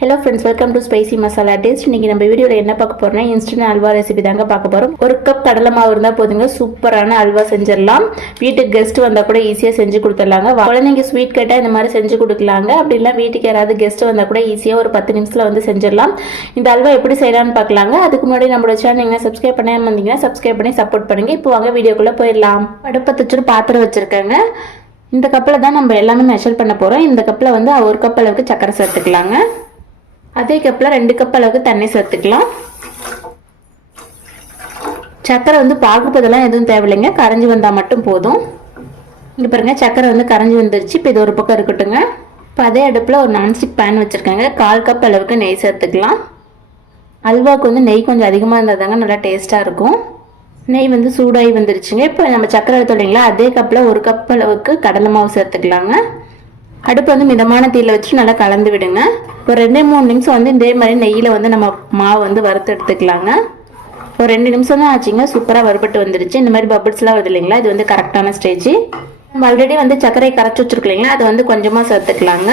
Hello friends, welcome to spicy masala taste. இன்னைக்கு நம்ம வீடியோவில் என்ன பார்க்க போறோம்னா இன்ஸ்டன்ட் அல்வா ரெசிபி தாங்க பார்க்க போகிறோம். ஒரு கப் கடலை மாவு இருந்தால் போதுங்க, சூப்பரான அல்வா செஞ்சிடலாம். வீட்டுக்கு கெஸ்ட் வந்தால் கூட ஈஸியாக செஞ்சு கொடுத்துடலாங்க. குழந்தைங்க ஸ்வீட் கேட்டால் இந்த மாதிரி செஞ்சு கொடுக்கலாங்க. அப்படி இல்லை வீட்டுக்கு யாராவது கெஸ்ட் வந்தால் கூட ஈஸியாக ஒரு 10 நிமிஷத்தில் வந்து செஞ்சிடலாம். இந்த அல்வா எப்படி செய்யலாம்னு பார்க்கலாங்க. அதுக்கு முன்னாடி நம்மளோட சேனல் சப்ஸ்கிரைப் பண்ணாமல் வந்தீங்கன்னா சப்ஸ்கிரைப் பண்ணி சப்போர்ட் பண்ணுங்க. இப்போ வாங்க வீடியோக்குள்ளே போயிடலாம். அடுப்பை தச்சுட்டு பாத்திரம் வச்சுருக்கேங்க. இந்த கப்பில் தான் நம்ம எல்லாமே மெஷர் பண்ண போகிறோம். இந்த கப்பில் வந்து 1 கப் அளவுக்கு சக்கரை சேர்த்துக்கலாங்க. அதே கப்பில் 2 கப் அளவுக்கு தண்ணி சேர்த்துக்கலாம். சக்கரை வந்து பாகுபதெல்லாம் எதுவும் தேவையில்லைங்க, கரைஞ்சி வந்தால் மட்டும் போதும். இங்கே பாருங்க, சக்கரை வந்து கரைஞ்சி வந்துருச்சு. இப்போ இது ஒரு பக்கம் இருக்கட்டுங்க. இப்போ அதே அடுப்பில் ஒரு நான்ஸ்டிக் பேன் வச்சுருக்காங்க. 1/4 கப் அளவுக்கு நெய் சேர்த்துக்கலாம். அல்வாவுக்கு வந்து நெய் கொஞ்சம் அதிகமாக இருந்தால் தாங்க நல்லா டேஸ்ட்டாக இருக்கும். நெய் வந்து சூடாகி வந்துருச்சுங்க. இப்போ நம்ம சக்கரை எடுத்தோம் இல்லைங்களா, அதே கப்பில் 1 கப் அளவுக்கு கடலை மாவு சேர்த்துக்கலாங்க. அடுப்பு வந்து மிதமான தீயில வச்சு நல்லா கலந்து விடுங்க. ஒரு 2-3 நிமிஷம் வந்து இதே மாதிரி நெய்யில் வந்து நம்ம மாவு வந்து வறுத்து எடுத்துக்கலாங்க. ஒரு 2 நிமிஷம் தான் ஆச்சுங்க, சூப்பராக வறுபட்டு வந்துடுச்சு. இந்த மாதிரி பபிள்ஸ்லாம் வருது இல்லைங்களா, இது வந்து கரெக்டான ஸ்டேஜ். நம்ம ஆல்ரெடி வந்து சர்க்கரை கரைச்சி வச்சுருக்கோம் இல்லைங்களா, அது வந்து கொஞ்சமாக சேர்த்துக்கலாங்க.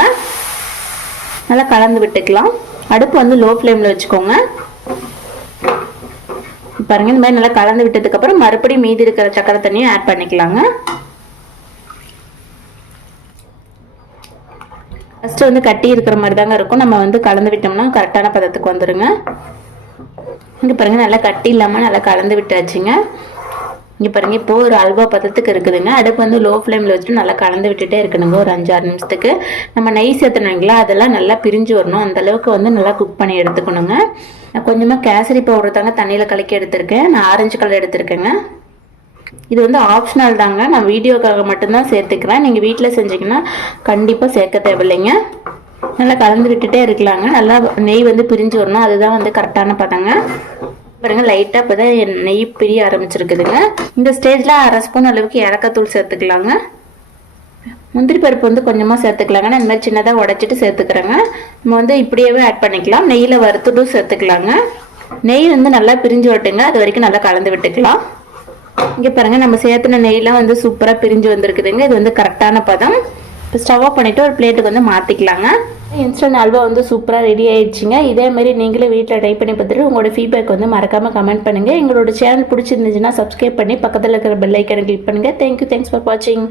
நல்லா கலந்து விட்டுக்கலாம். அடுப்பு வந்து லோ ஃப்ளேமில் வச்சுக்கோங்க. பாருங்க, இந்த மாதிரி நல்லா கலந்து விட்டதுக்கப்புறம் மறுபடியும் மீதி இருக்கிற சக்கரை தண்ணியும் ஆட் பண்ணிக்கலாங்க. ஃபஸ்ட்டு வந்து கட்டி இருக்கிற மாதிரி தாங்க இருக்கும். நம்ம வந்து கலந்து விட்டோம்னா கரெக்டான பதத்துக்கு வந்துடுங்க. இங்கே பாருங்கள், நல்லா கட்டி இல்லாமல் நல்லா கலந்து விட்டாச்சுங்க. இங்கே பாருங்கள், இப்போது ஒரு அல்வா பதத்துக்கு இருக்குதுங்க. அடுப்பு வந்து லோ ஃப்ளேமில் வச்சுட்டு நல்லா கலந்து விட்டுட்டே இருக்கணுங்க. ஒரு 5-6 நிமிஷத்துக்கு நம்ம நெய் சேர்த்துனீங்களா, அதெல்லாம் நல்லா பிரிஞ்சு வரணும். அந்தளவுக்கு வந்து நல்லா குக் பண்ணி எடுத்துக்கணுங்க. நான் கொஞ்சமாக கேசரி பவுடர் தாங்க தண்ணியில் கலக்கி எடுத்திருக்கேன். நான் ஆரஞ்சு கலர் எடுத்திருக்கேங்க. இது வந்து ஆப்ஷனல் தாங்க, நான் வீடியோக்காக மட்டும்தான் சேர்த்துக்கிறேன். நீங்கள் வீட்டில் செஞ்சீங்கன்னா கண்டிப்பாக சேர்க்க தேவையில்லைங்க. நல்லா கலந்து விட்டுட்டே இருக்கலாங்க. நல்லா நெய் வந்து பிரிஞ்சு வரணும், அதுதான் வந்து கரெக்டான பதங்க. பாருங்க, லைட்டாக இப்போ தான் நெய் பிரிய ஆரம்பிச்சிருக்குதுங்க. இந்த ஸ்டேஜில் 1/2 ஸ்பூன் அளவுக்கு ஏலக்காத்தூள் சேர்த்துக்கலாங்க. முந்திரி பருப்பு வந்து கொஞ்சமாக சேர்த்துக்கலாங்க. நான் இந்த மாதிரி சின்னதாக உடைச்சிட்டு சேர்த்துக்கிறேங்க. நம்ம வந்து இப்படியே ஆட் பண்ணிக்கலாம். நெய்யில் வறுத்துட்டும் சேர்த்துக்கலாங்க. நெய் வந்து நல்லா பிரிஞ்சு வரட்டுங்க, அது வரைக்கும் நல்லா கலந்து விட்டுக்கலாம். இங்கே பாருங்கள், நம்ம சேர்த்துன நெய்லாம் வந்து சூப்பராக பிரிஞ்சு வந்திருக்குதுங்க. இது வந்து கரெக்டான பதம். இப்போ ஸ்டவ் ஆஃப் பண்ணிவிட்டு ஒரு பிளேட்டுக்கு வந்து மாற்றிக்கலாங்க. இன்ஸ்டன்ட் அல்வா வந்து சூப்பராக ரெடி ஆயிடுச்சுங்க. இதே மாதிரி நீங்களே வீட்டில் ட்ரை பண்ணி பார்த்துட்டு உங்களோட ஃபீட்பேக் வந்து மறக்காமல் கமெண்ட் பண்ணுங்கள். எங்களோட சேனல் பிடிச்சிருந்துச்சுன்னா சப்ஸ்கிரைப் பண்ணி பக்கத்தில் இருக்கிற பெல் ஐக்கனை கிளிக் பண்ணுங்கள். தேங்க்யூ, தேங்க்ஸ் ஃபார் வாட்சிங்.